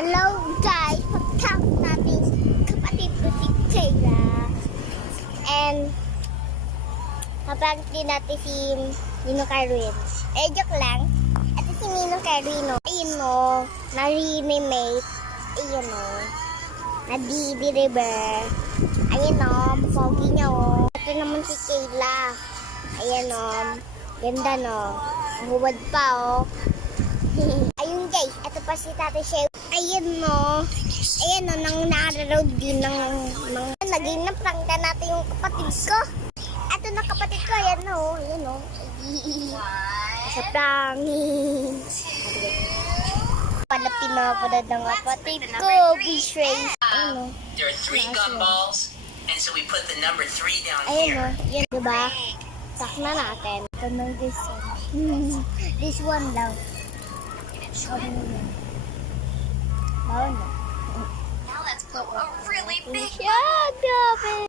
Hello guys! Pagkakot natin kapatid ko si Kayla. And kapatid natin si Nino Carwin. Joke lang. Ito si Nino Carwin. Ayun o. Na-remake. Ayun o. Na-deliver. Ayun o. Pogi niya o. Ito naman si Kayla. Ayan o. Ganda no. Huwad pa o. Ayun guys. Ito pa si Tate Chef. Ayan no. Ayan no. Nang nararoad din ng naging naprangka natin yung kapatid ko. Ito na kapatid ko. Ayan no. Ayan no. Sa prangin. Pala pinapanood ng kapatid ko. Beach race. Ayan no. There are 3 gumballs, and so we put the number 3 down Ayan here. no. Yan diba? Tak na natin. Ito na this one. This one lang. Bawal na. Now let's blow a really big Yeah, grabe.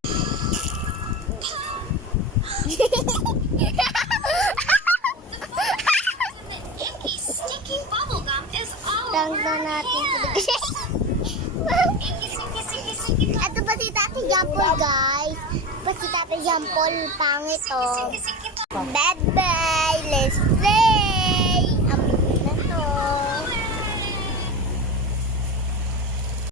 inky stinky bubble gum is all Lang over na me. natin. Inky stinky stinky stinky Ito pa si Tate Jampol, guys. Pa si Tate Jampol. Pangit, oh. stinky stinky Bye-bye. Let's play.